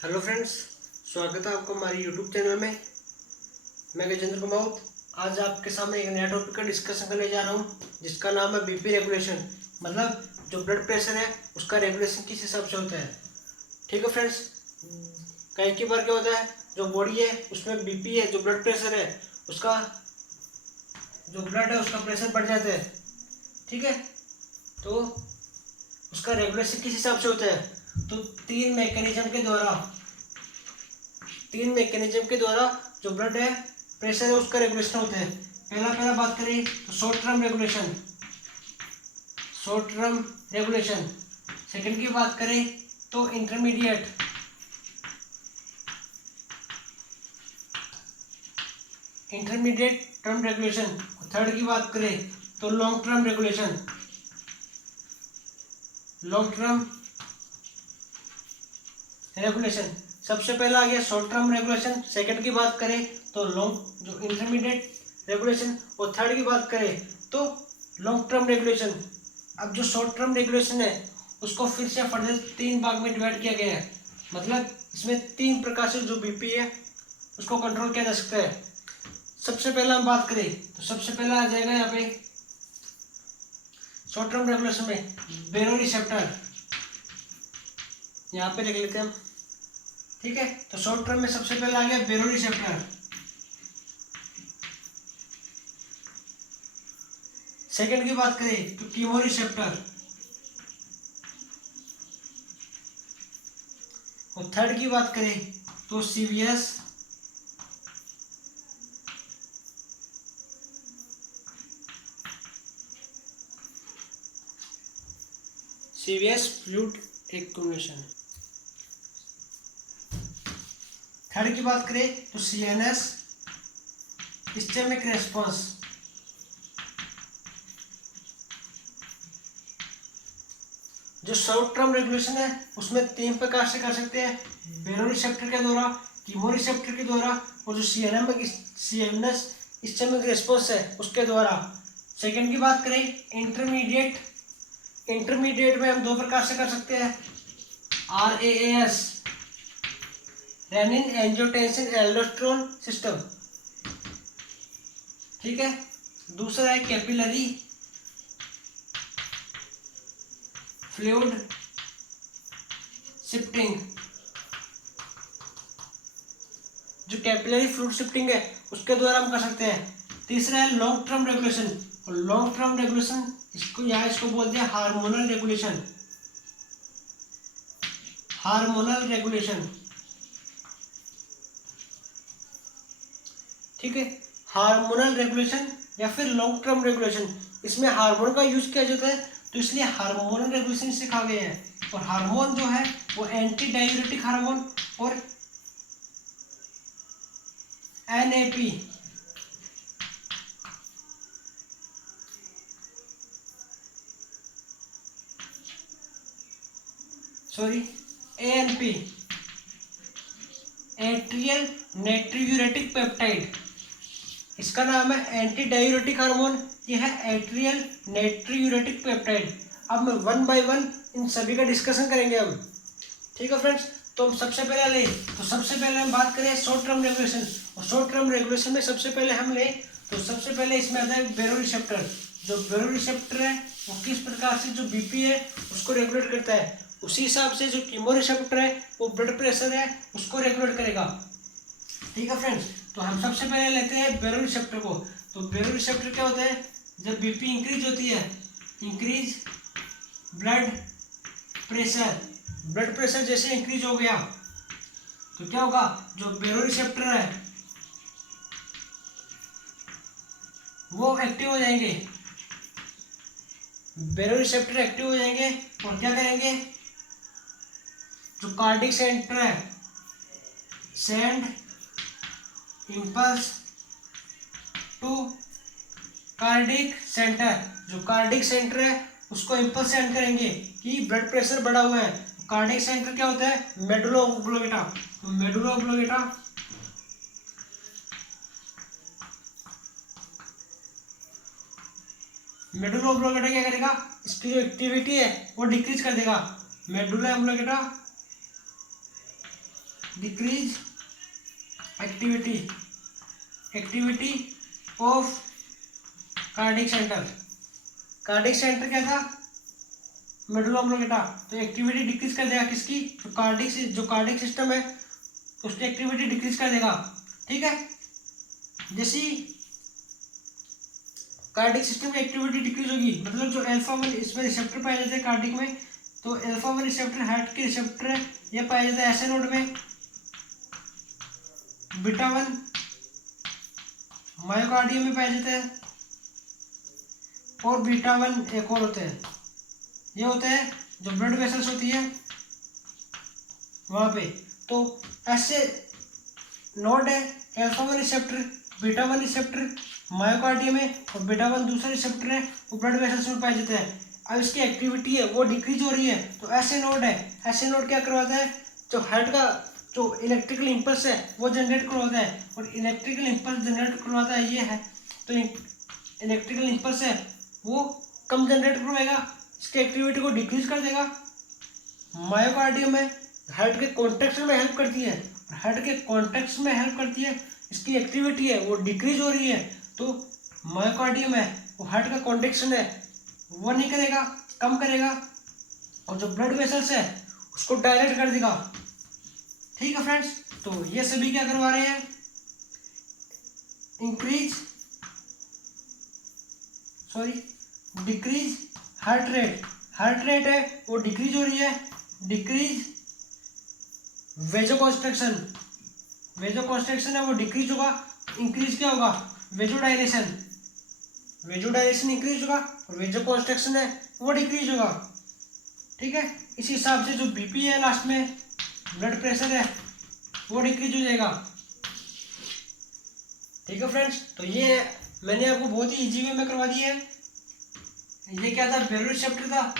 Hello friends, स्वागत है आपको हमारे यूट्यूब चैनल में। मैं गजेंद्र कुमार आज आपके सामने एक नया टॉपिक का डिस्कशन करने जा रहा हूँ, जिसका नाम है बीपी रेगुलेशन। मतलब जो ब्लड प्रेशर है उसका रेगुलेशन किस हिसाब से होता है। ठीक है फ्रेंड्स, कई बार क्या होता है, जो बॉडी है उसमें बीपी है, जो ब्लड प्रेशर है उसका, जो ब्लड है उसका प्रेशर बढ़ जाता है। ठीक है, तो उसका रेगुलेशन किस हिसाब से होता है। तो तीन मैकेनिज्म के द्वारा जो ब्लड है प्रेशर है उसका रेगुलेशन होता है। पहला बात करें तो शॉर्ट टर्म रेगुलेशन। सेकंड की बात करें तो इंटरमीडिएट टर्म रेगुलेशन। थर्ड की बात करें तो लॉन्ग टर्म रेगुलेशन। सबसे पहला आ गया शॉर्ट टर्म रेगुलेशन, सेकंड की बात करें तो लॉन्ग जो इंटरमीडिएट रेगुलेशन, और थर्ड की बात करें तो लॉन्ग टर्म रेगुलेशन। अब जो शॉर्ट टर्म रेगुलेशन है उसको फिर से फर्दर तीन भाग में डिवाइड किया गया है। मतलब इसमें तीन प्रकार से जो बीपी है उसको कंट्रोल किया जा सकता है। सबसे पहला हम बात करें तो सबसे पहला आ जाएगा यहाँ पे शॉर्ट टर्म रेगुलेशन में बेरो रिसेप्टर। यहाँ पे देख लेते हैं हम। ठीक है, तो शॉर्ट टर्म में सबसे पहला आ गया बेरो रिसेप्टर। सेकंड की बात करें तो कीमो रिसेप्टर, और थर्ड की बात करें तो सीवीएस फ्लूइड एक्युमुलेशन। थर्ड की बात करें तो सीएनएस इस्चेमिक रेस्पॉन्स। जो शॉर्ट टर्म रेगुलेशन है उसमें तीन प्रकार से कर सकते हैं, बेरो रिसेप्टर के द्वारा, कीमो रिसेप्टर के द्वारा, और जो सीएनएस इस्चेमिक रेस्पॉन्स है उसके द्वारा। सेकंड की बात करें इंटरमीडिएट में हम दो प्रकार से कर सकते हैं, RAAS renin angiotensin aldosterone system. ठीक है, दूसरा है कैपिलरी फ्लूइड शिफ्टिंग। जो कैपिलरी फ्लूइड शिफ्टिंग है उसके द्वारा हम कर सकते हैं। तीसरा है लॉन्ग टर्म रेगुलेशन, और लॉन्ग टर्म रेगुलेशन इसको बोलते हैं हार्मोनल रेगुलेशन। ठीक है, हार्मोनल रेगुलेशन या फिर लॉन्ग टर्म रेगुलेशन, इसमें हार्मोन का यूज किया जाता है, तो इसलिए हार्मोनल रेगुलेशन सिखा गया है। और हार्मोन जो है वो एंटी डाययूरेटिक हार्मोन और NAP ANP एट्रियल नेट्रियूरेटिक पेप्टाइड। इसका नाम है एंटी डाययूरेटिक हार्मोन, यह है एट्रियल नेट्रियूरेटिक पेप्टाइड। अब मैं वन बाय वन इन सभी का डिस्कशन करेंगे हम। ठीक है फ्रेंड्स, तो हम सबसे पहले हम बात करें शॉर्ट टर्म रेगुलेशन। और शॉर्ट टर्म रेगुलेशन में सबसे पहले इसमें आता है बेरो रिसेप्टर। जो बेरो रिसेप्टर है वो किस प्रकार से जो बीपी है उसको रेगुलेट करता है, उसी हिसाब से जो कीमो रिसेप्टर है वो ब्लड प्रेशर है उसको रेगुलेट करेगा। ठीक है फ्रेंड्स, तो हम सबसे पहले लेते हैं बेरो रिसेप्टर को। तो बेरो रिसेप्टर क्या होता है, जब बीपी इंक्रीज होती है, इंक्रीज ब्लड प्रेशर जैसे इंक्रीज हो गया तो क्या होगा, जो बेरो रिसेप्टर है वो एक्टिव हो जाएंगे। बेरो रिसेप्टर एक्टिव हो जाएंगे और क्या करेंगे, जो कार्डिक सेंटर है send impulse to cardiac centre. जो कार्डिक सेंटर है उसको इम्पल्स सेंड करेंगे कि ब्लड प्रेशर बढ़ा हुआ है। कार्डिक सेंटर क्या होता है, मेडुला ओब्लोंगेटा। मेडुला ओब्लोंगेटा क्या करेगा, इसकी जो एक्टिविटी है वो डिक्रीज कर देगा। Medulla oblongata decrease activity of cardiac centre. Cardiac centre क्या था, मेडुला ऑब्लोंगेटा। तो एक्टिविटी डिक्रीज कर देगा किसकी, जो कार्डिक सिस्टम है उसकी एक्टिविटी डिक्रीज कर देगा। ठीक है, जैसी कार्डिक सिस्टम की एक्टिविटी डिक्रीज होगी, मतलब जो अल्फा 1 इसमें रिसेप्टर पाए जाते हैं कार्डिक में, तो अल्फा 1 रिसेप्टर हार्ट के रिसेप्टर है, ये पाया जाता है ऐसे नोड में। बीटा 1 मायोकार्डियम में पाए जाते हैं, और बीटा 1 एक और होते हैं, ये होते हैं जो ब्लड वेसल्स होती है वहां पे। तो ऐसे नोड है, alpha 1 receptor, beta 1 receptor myocardium में, और बीटा 1 दूसरा रिसेप्टर है, वो ब्लड वेसल्स में पाए जाते हैं। अब इसकी एक्टिविटी है वो डिक्रीज हो रही है, तो ऐसे नोड है, ऐसे नोड क्या करवाता है, जो हार्ट का जो इलेक्ट्रिकल इंपल्स है वो जनरेट करवाता है, और इलेक्ट्रिकल इंपल्स जनरेट करवाता है ये है, तो इलेक्ट्रिकल इंपल्स है वो कम जनरेट करवाएगा, इसकी एक्टिविटी को डिक्रीज कर देगा। मायोकार्डियम में हार्ट के कॉन्ट्रैक्शन में हेल्प करती है, हार्ट के कॉन्ट्रैक्शन में हेल्प करती है, इसकी एक्टिविटी है वो डिक्रीज हो रही है, तो मायोकार्डियम है वो हार्ट का कॉन्ट्रैक्शन है वो नहीं करेगा, कम करेगा, और जो ब्लड वेसल्स है उसको डायलेट कर देगा। ठीक है फ्रेंड्स, तो ये सभी क्या करवा रहे हैं, डिक्रीज हार्ट रेट है वो डिक्रीज हो रही है, डिक्रीज वेजोकॉन्स्ट्रिक्शन है वो डिक्रीज होगा, इंक्रीज क्या होगा, वेजोडाइलेशन इंक्रीज होगा, और वेजोकॉन्स्ट्रिक्शन है वो डिक्रीज होगा। ठीक है, इसी हिसाब से जो बीपी है लास्ट में, ब्लड प्रेशर है वो डिक्रीज हो जाएगा। ठीक है फ्रेंड्स, तो ये मैंने आपको बहुत ही इजी वे में करवा दिया है। ये क्या था, बेलो रिसेप्टर था,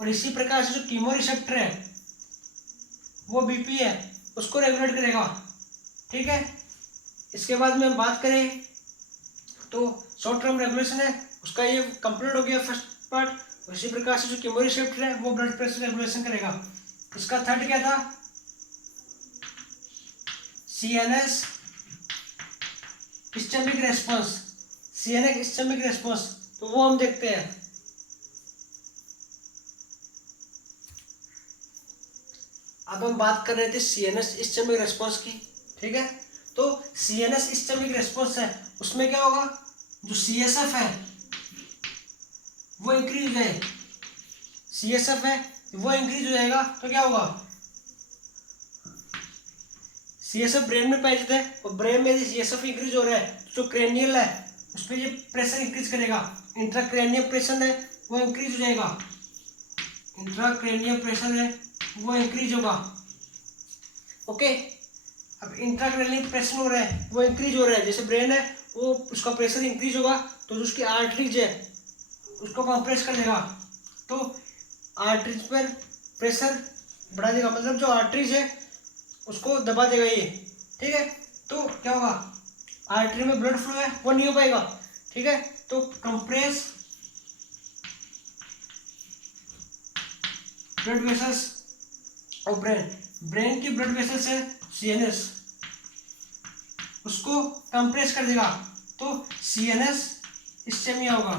और इसी प्रकार से जो कीमो रिसेप्टर है वो बीपी है उसको रेगुलेट करेगा। ठीक है, इसके बाद में बात करें तो शॉर्ट टर्म रेगुलेशन है उसका ये कंप्लीट हो गया फर्स्ट पार्ट। इसी प्रकार से जो कीमो रिसेप्टर है वो ब्लड प्रेशर रेगुलेशन करेगा। इसका थर्ड क्या था, सीएनएस इस्चेमिक रेस्पॉन्स, तो वो हम देखते हैं। अब हम बात कर रहे थे सीएनएस इस्चेमिक रेस्पॉन्स की। ठीक है, तो सीएनएस इस्चेमिक रेस्पॉन्स है उसमें क्या होगा, जो सीएसएफ है वो इंक्रीज हो जाए, सीएसएफ है वो इंक्रीज हो जाएगा, तो क्या होगा, सीएसएफ ब्रेन में पाया जाता है, और ब्रेन में सीएसएफ इंक्रीज हो रहा है जो क्रेनियल है उस पर ये प्रेशर इंक्रीज करेगा, इंट्राक्रेनियल प्रेशर है वो इंक्रीज हो जाएगा, इंट्राक्रेनियल प्रेशर है वो इंक्रीज होगा। ओके, अब इंट्राक्रेनियल प्रेशर हो रहा है वो इंक्रीज हो रहा है, जैसे ब्रेन है वो उसका प्रेशर इंक्रीज होगा तो जो उसकी आर्टरीज है उसको कंप्रेस कर देगा, तो आर्टरीज पर प्रेशर बढ़ा देगा, मतलब जो आर्टरीज है उसको दबा देगा ये। ठीक है, तो क्या होगा, आर्टरी में ब्लड फ्लो है वो नहीं हो पाएगा। ठीक है, तो कंप्रेस ब्लड वेसल्स और ब्रेन की ब्लड वेसल्स है सीएनएस उसको कंप्रेस कर देगा, तो सीएनएस इस्चेमिया होगा,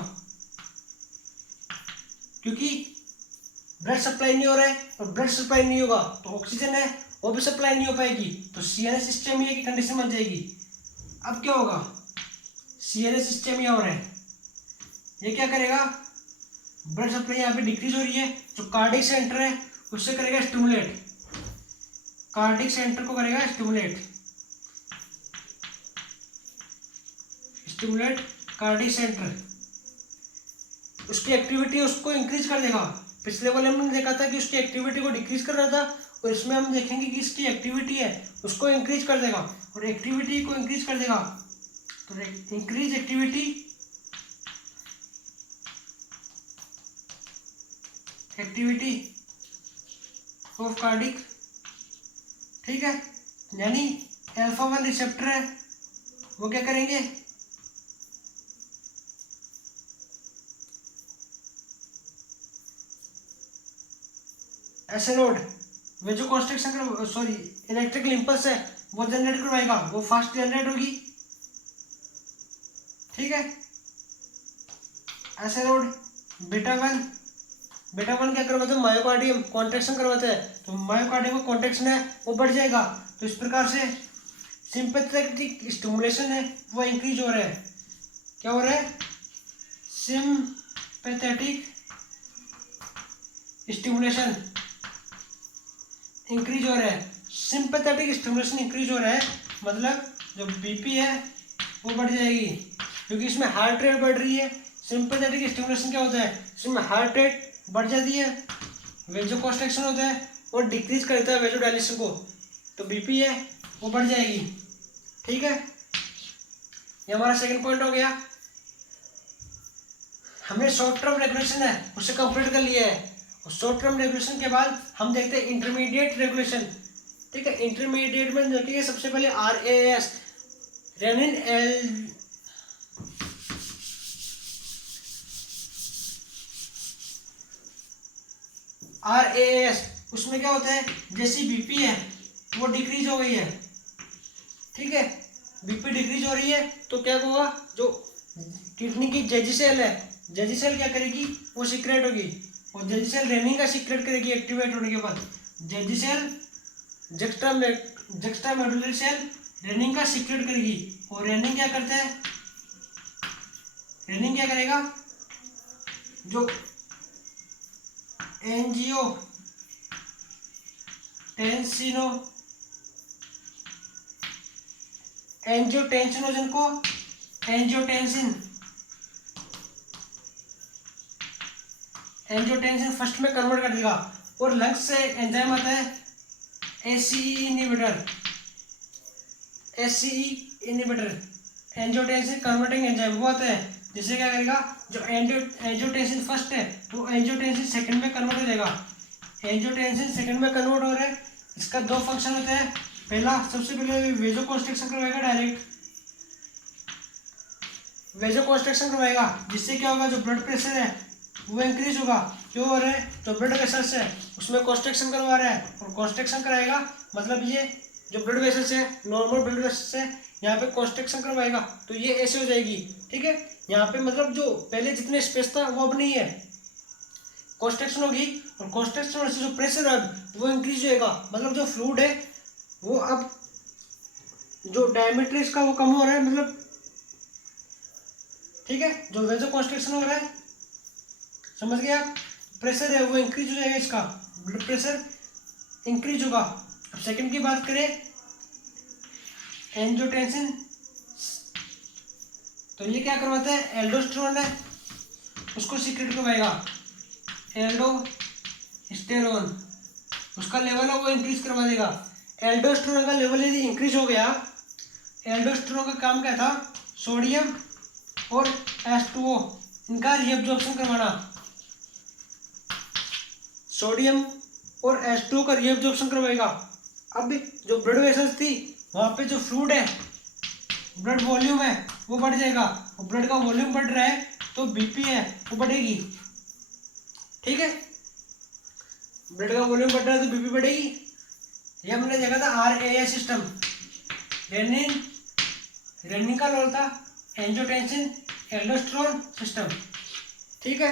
क्योंकि ब्लड सप्लाई नहीं हो रहा है, और ब्लड सप्लाई नहीं होगा तो ऑक्सीजन है वो भी सप्लाई नहीं हो पाएगी, तो सीएनएस इस्चेमिया की कंडीशन बन जाएगी। अब क्या होगा, सीएनएस इस्चेमिया हो रहा है, ये क्या करेगा, ब्लड सप्लाई यहाँ पे डिक्रीज हो रही है, जो कार्डिक सेंटर है उससे करेगा स्टिमुलेट, कार्डिक सेंटर को करेगा स्टिमुलेट कार्डिक सेंटर, उसकी एक्टिविटी उसको इंक्रीज कर देगा। पिछले वाले में हमने देखा था कि उसकी एक्टिविटी को डिक्रीज कर रहा था, और इसमें हम देखेंगे कि इसकी एक्टिविटी है उसको इंक्रीज कर देगा, और एक्टिविटी को इंक्रीज कर देगा, तो इंक्रीज एक्टिविटी ऑफ कार्डिक। ठीक है, यानी अल्फा 1 रिसेप्टर है वो क्या करेंगे, ऐसे node vasoconstriction sorry electrical impulse है वो जनरेट करवाएगा, वो फास्ट जनरेट होगी। ठीक है, ऐसे रोड बीटा वन क्या करवाते हैं, मायोकार्डियम कॉन्ट्रैक्शन करवाते हैं, तो मायोकार्डियम का कॉन्ट्रैक्शन है वो बढ़ जाएगा। तो इस प्रकार से सिंपैथेटिक स्टिमुलेशन है वो इंक्रीज हो रहा है। क्या हो रहा है, सिंपैथेटिक स्टिमुलेशन इंक्रीज हो रहा है। सिंपैथेटिक स्टिमुलेशन इंक्रीज हो रहा है मतलब जो बीपी है वो बढ़ जाएगी, क्योंकि इसमें हार्ट रेट बढ़ रही है। सिंपैथेटिक स्टिमुलेशन क्या होता है, इसमें हार्ट रेट बढ़ जाती है, वेजो कॉन्स्ट्रिक्शन होता है और डिक्रीज करता है वेजो डायलेशन को, तो बीपी है वो बढ़ जाएगी। ठीक है, ये हमारा सेकंड पॉइंट हो गया। हमने शॉर्ट टर्म रेगुलेशन है उसे कंप्लीट कर लिया है, और शॉर्ट टर्म रेगुलेशन के बाद हम देखते हैं इंटरमीडिएट रेगुलेशन। ठीक है, इंटरमीडिएट में देखेंगे सबसे पहले RAS रेनिन एल RAS, उसमें क्या होता है, जैसी बीपी है वो डिक्रीज हो गई है। ठीक है, बीपी डिक्रीज हो रही है तो क्या होगा, जो किडनी की जेजी सेल है, जेजी सेल क्या करेगी, वो सीक्रेट होगी, और जेजी सेल रेनिन का सीक्रेट करेगी एक्टिवेट होने के बाद। JG cell juxtamedullary cell renin का सीक्रेट करेगी, और रेनिन क्या करता है, रेनिन क्या करेगा, जो एंजियोटेंसिनोजन को एंजियोटेंसिन फर्स्ट में कन्वर्ट कर देगा, और लंग्स से एंजाइम आता है ACE inhibitor angiotensin converting enzyme वो आता है, जिससे क्या करेगा, जो एंजियोटेंसिन फर्स्ट है तो एंजियोटेंसिन सेकंड में कन्वर्ट हो जाएगा। एंजियोटेंसिन सेकंड में कन्वर्ट हो रहा है, इसका दो फंक्शन होते हैं। पहला, सबसे पहले वेजो कॉन्स्ट्रिक्शन करवाएगा, डायरेक्ट वेजो कॉन्स्ट्रिक्शन करवाएगा, जिससे क्या होगा, जो ब्लड प्रेशर है वो इंक्रीज होगा। क्यों हो रहा है, जो ब्लड वेसल्स है उसमें कॉन्स्ट्रिक्शन करवा रहा है, और कॉन्स्ट्रिक्शन कराएगा मतलब ये जो ब्लड वेसल्स है, नॉर्मल ब्लड वेसल्स है, यहाँ पे कॉन्स्ट्रिक्शन करवाएगा तो ये ऐसे हो जाएगी। ठीक है, यहाँ पे मतलब जो पहले जितने स्पेस था वो अब नहीं है, कॉन्स्ट्रिक्शन होगी, और कॉन्स्ट्रिक्शन से जो प्रेशर है वो इंक्रीज होएगा, मतलब जो फ्लूइड है वो अब जो डायमीटर इसका वो कम हो रहा है, मतलब ठीक है, जो वेजो कॉन्स्ट्रिक्शन हो रहा है, समझ गए आप, प्रेशर है वो इंक्रीज हो जाएगा, इसका ब्लड प्रेशर इंक्रीज होगा। अब सेकंड की बात करें, एंजियोटेंसिन, तो ये क्या करवाता है, एल्डोस्टेरोन है उसको सीक्रेट करवाएगा, एल्डोस्टेरोन उसका लेवल है वो इंक्रीज करवा देगा। एल्डोस्टेरोन का लेवल यदि इंक्रीज हो गया, एल्डोस्टेरोन का काम क्या था, सोडियम और H2O इनका रीअब्जॉर्प्शन करवाना, सोडियम और H2O का रीअब्जॉर्प्शन करवाएगा। अब जो ब्लड वेसल्स थी वहाँ पे जो फ्लूइड है, ब्लड वॉल्यूम है वो बढ़ जाएगा, और ब्लड का वॉल्यूम बढ़ रहा है तो बीपी है वो बढ़ेगी। ठीक है, ब्लड का वॉल्यूम बढ़ रहा है तो बीपी बढ़ेगी। ये हमने देखा था RAS सिस्टम, रेनिन का रोल था, एंजियोटेंसिन, एल्डोस्टेरोन सिस्टम। ठीक है,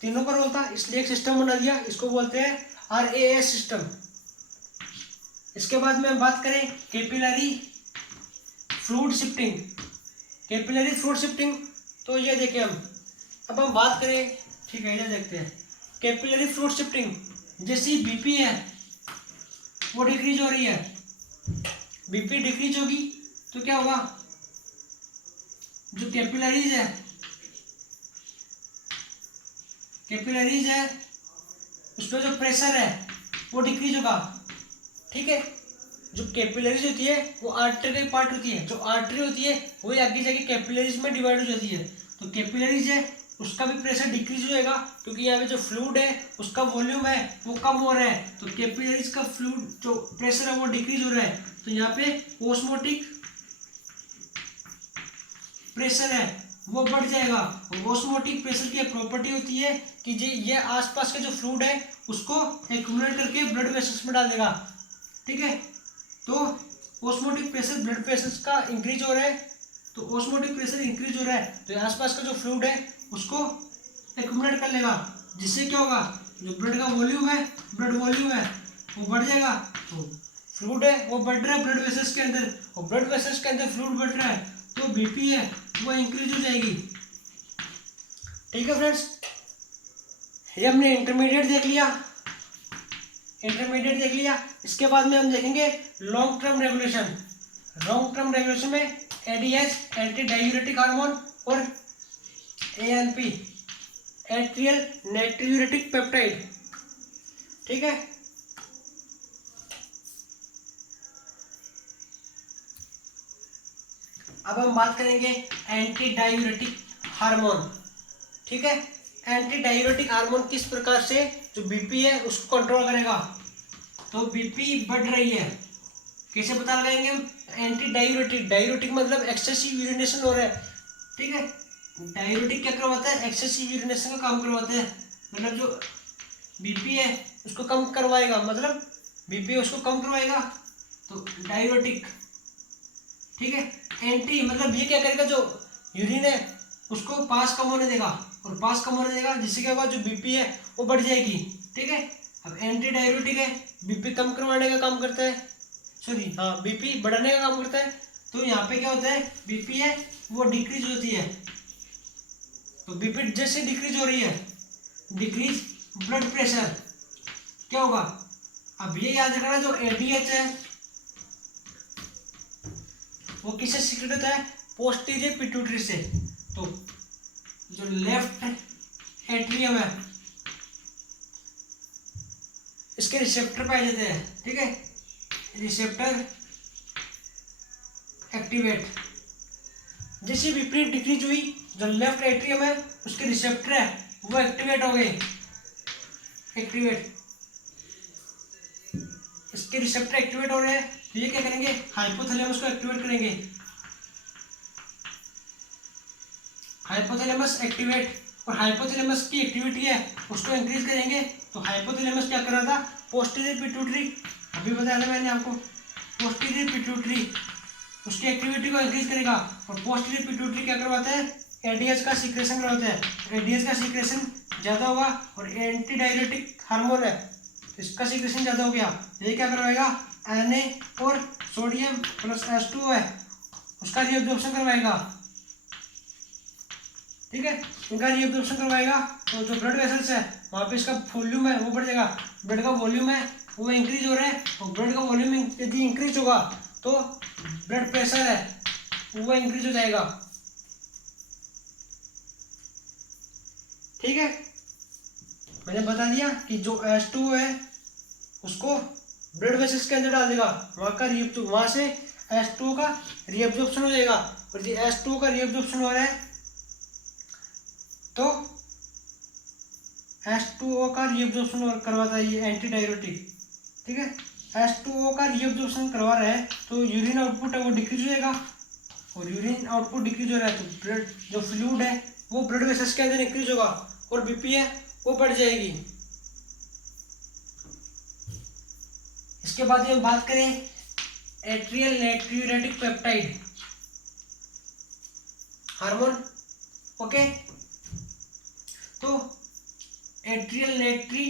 तीनों का रोल था, इसलिए एक सिस्टम बना दिया, इसको बोलते हैं RAS सिस्टम। इसके बाद में बात करें capillary fluid shifting, capillary fluid shifting, तो ये देखें अब हम बात करें, ठीक है, ये देखते हैं कैपिलरी फ्लूइड शिफ्टिंग। जैसी बीपी है वो डिक्रीज हो रही है, बीपी डिक्रीज होगी तो क्या होगा, जो कैपिलरीज है उस पर जो प्रेशर है वो डिक्रीज होगा। ठीक है, जो कैपिलरीज होती है वो आर्टरी की पार्ट होती है, जो आर्टरी होती है वही आगे जाके कैपिलरीज में डिवाइड हो जाती है, तो कैपिलरीज है उसका भी प्रेशर डिक्रीज हो जाएगा, क्योंकि यहाँ पे जो फ्लूइड है उसका वॉल्यूम है वो कम हो रहा है, तो कैपिलरीज का फ्लूइड जो प्रेशर है वो डिक्रीज हो रहा है, तो यहाँ पे ऑस्मोटिक प्रेशर है वो बढ़ जाएगा। ऑस्मोटिक प्रेशर की प्रॉपर्टी होती है कि ये आसपास के जो फ्लूइड है उसको एक्यूमुलेट करके ब्लड वेसल्स में डाल देगा। ठीक है, तो ऑस्मोटिक प्रेशर ब्लड प्रेशर का इंक्रीज हो रहा है, तो ऑस्मोटिक प्रेशर इंक्रीज हो रहा है तो आसपास का जो फ्लूइड है उसको एक्यूमुलेट कर लेगा, जिससे क्या होगा, जो ब्लड का वॉल्यूम है, ब्लड वॉल्यूम है वो बढ़ जाएगा। तो फ्लूइड है वो बढ़ रहा है ब्लड वेसल्स के अंदर, और ब्लड वेसल्स के अंदर फ्लूइड बढ़ रहा है तो बीपी है वो इंक्रीज हो जाएगी। ठीक है फ्रेंड्स, ये हमने इंटरमीडिएट देख लिया, इंटरमीडिएट देख लिया। इसके बाद में हम देखेंगे long term regulation. Long term regulation में एडीएच एंटी डायूरेटिक हार्मोन और एएनपी एट्रियल नाइट्रोयूरेटिक पेप्टाइड। ठीक है, अब हम बात करेंगे एंटी डायूरेटिक हार्मोन। ठीक है, एंटी डायूरेटिक हार्मोन किस प्रकार से जो बीपी है उसको कंट्रोल करेगा। तो बीपी बढ़ रही है, कैसे पता लगाएंगे हम, एंटी डायूरेटिक, डायूरेटिक मतलब एक्सेसिव यूरिनेशन हो रहा है। ठीक है, डायूरेटिक क्या करवाता है, एक्सेसिव यूरिनेशन का काम करवाता है, मतलब जो बीपी है उसको कम करवाएगा, मतलब बीपी उसको कम करवाएगा तो डायूरेटिक। ठीक है, एंटी मतलब ये क्या करेगा, जो यूरिन है उसको पास कम होने देगा, और पास कम होने देगा जिससे क्या होगा, जो बीपी है वो बढ़ जाएगी। ठीक है, अब एंटी डायूरेटिक है, बीपी कम करवाने का काम करता है, सॉरी हाँ बीपी बढ़ाने का काम करता है। तो यहाँ पे क्या होता है, बीपी है वो डिक्रीज होती है, तो बीपी जैसे डिक्रीज हो रही है, डिक्रीज ब्लड प्रेशर, क्या होगा, अब ये याद रखना, जो एडीएच है वो किससे सीक्रेट होता है, पोस्टीरियर पिट्यूटरी से। तो जो लेफ्ट एट्रियम है इसके रिसेप्टर पाए जाते हैं। ठीक है, रिसेप्टर एक्टिवेट, जैसे विपरीत डिक्रीज हुई, जो लेफ्ट एट्रियम है उसके रिसेप्टर है वो एक्टिवेट हो गए, एक्टिवेट, इसके रिसेप्टर एक्टिवेट हो रहे हैं तो ये क्या करेंगे, हाइपोथैलेमस को एक्टिवेट करेंगे, हाइपोथैलेमस एक्टिवेट, और हाइपोथैलेमस की एक्टिविटी है उसको इंक्रीज करेंगे। तो हाइपोथैलेमस क्या कर रहा था, पोस्टीरियर पिट्यूटरी, अभी बताया था मैंने आपको, पोस्टीरियर पिट्यूटरी उसकी एक्टिविटी को इंक्रीज करेगा, और पोस्टीरियर पिट्यूटरी क्या करवाता है, एडीएच का सीक्रेशन करवाता है, एडीएच का सीक्रेशन ज़्यादा होगा, और एंटी डायूरेटिक हार्मोन है तो इसका सीक्रेशन ज़्यादा हो गया, ये क्या करवाएगा, Na और सोडियम प्लस H2 है उसका रीअब्जॉर्प्शन करवाएगा। ठीक है, इनका रीअब्जॉर्प्शन करवाएगा तो जो ब्लड वेसल्स है वहाँ पे इसका वॉल्यूम है वो बढ़ जाएगा, ब्लड का वॉल्यूम है वो इंक्रीज हो रहा है, और ब्लड का वॉल्यूम यदि इंक्रीज होगा तो ब्लड प्रेशर है वो इंक्रीज हो जाएगा। ठीक है, मैंने बता दिया कि जो H2 है उसको ब्लड वेसल्स के अंदर डाल देगा, वहाँ से H2 का रीअब्जॉर्प्शन हो जाएगा, और ये H2 का रीअब्जॉर्प्शन हो रहा है तो H2O का रीअब्जॉर्प्शन करवाता है ये एंटी डायूरेटिक। ठीक है, H2O का रीअब्जॉर्प्शन करवा रहा है तो यूरिन आउटपुट है वो डिक्रीज हो जाएगा, और यूरिन आउटपुट डिक्रीज हो रहा है तो ब्लड जो फ्लूइड है वो ब्लड वेसल्स के अंदर इंक्रीज होगा, और बीपी है वो बढ़ जाएगी। इसके बाद हम बात करें एट्रियल नाइट्रोयूरेटिक पेप्टाइड हार्मोन। ओके, तो एट्रियल नाइट्री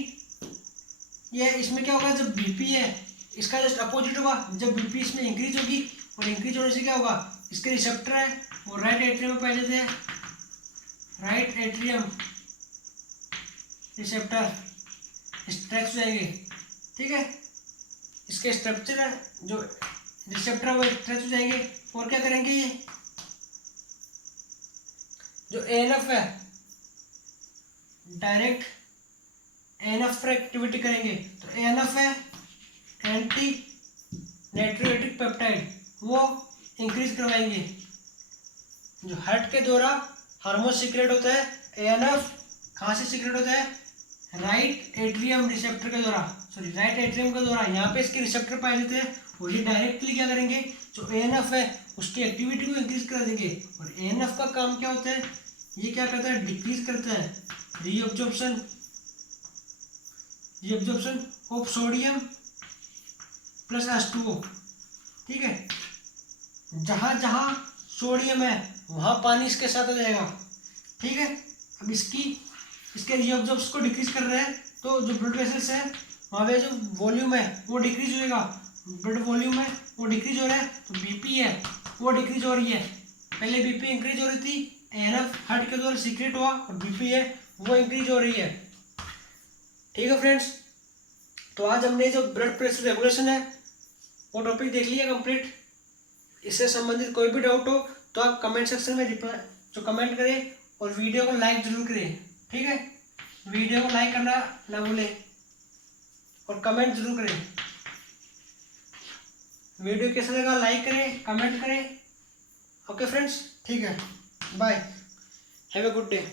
ये इसमें क्या होगा, जब बीपी है इसका जस्ट अपोजिट होगा, जब बीपी इसमें इंक्रीज होगी, और इंक्रीज होने से क्या होगा, इसके रिसेप्टर है वो राइट एट्रियम में पाए जाते हैं, राइट एट्रियम रिसेप्टर स्ट्रेच हो जाएंगे। ठीक है, इसके स्ट्रक्चर है जो रिसेप्टर वो स्ट्रेच हो जाएंगे, और क्या करेंगे, ये जो एएनएफ है डायरेक्ट एएनएफ पर एक्टिविटी करेंगे, तो एएनएफ है एंटी नाइट्रोयूरेटिक पेप्टाइड वो इंक्रीज करवाएंगे। जो हार्ट के द्वारा हार्मोन सीक्रेट होता है एएनएफ, कहाँ से सीक्रेट होता है, राइट एट्रियम रिसेप्टर के द्वारा, सॉरी राइट एट्रियम के द्वारा यहाँ पे इसके रिसेप्टर पाए जाते हैं, और ये डायरेक्टली क्या करेंगे, जो एएनएफ है उसकी एक्टिविटी को इंक्रीज कर देंगे। और एएनएफ का काम क्या होता है, ये क्या करता है, डिक्रीज करता है reabsorption of sodium plus H2O। ठीक है, जहाँ जहाँ सोडियम है वहाँ पानी इसके साथ आ जाएगा। ठीक है, अब इसके रीअब्जॉर्ब्स को डिक्रीज कर रहे हैं, तो जो ब्लड वेसल्स है वहाँ पे जो वॉल्यूम है वो डिक्रीज होएगा, ब्लड वॉल्यूम है वो डिक्रीज हो रहा है, तो बीपी है वो डिक्रीज हो रही है। पहले बीपी इंक्रीज हो रही थी, एएनएफ हार्ट के द्वारा सीक्रेट हुआ, और बीपी है वो इंक्रीज हो रही है। ठीक है फ्रेंड्स, तो आज हमने जो ब्लड प्रेशर रेगुलेशन है वो टॉपिक देख लिया कंप्लीट। इससे संबंधित कोई भी डाउट हो तो आप कमेंट सेक्शन में रिप्लाई जो कमेंट करें, और वीडियो को लाइक जरूर करें। ठीक है, वीडियो को लाइक करना ना भूलें, और कमेंट जरूर करें। वीडियो कैसा लगा लाइक करें, कमेंट करें। ओके फ्रेंड्स, ठीक है, bye, have a good day.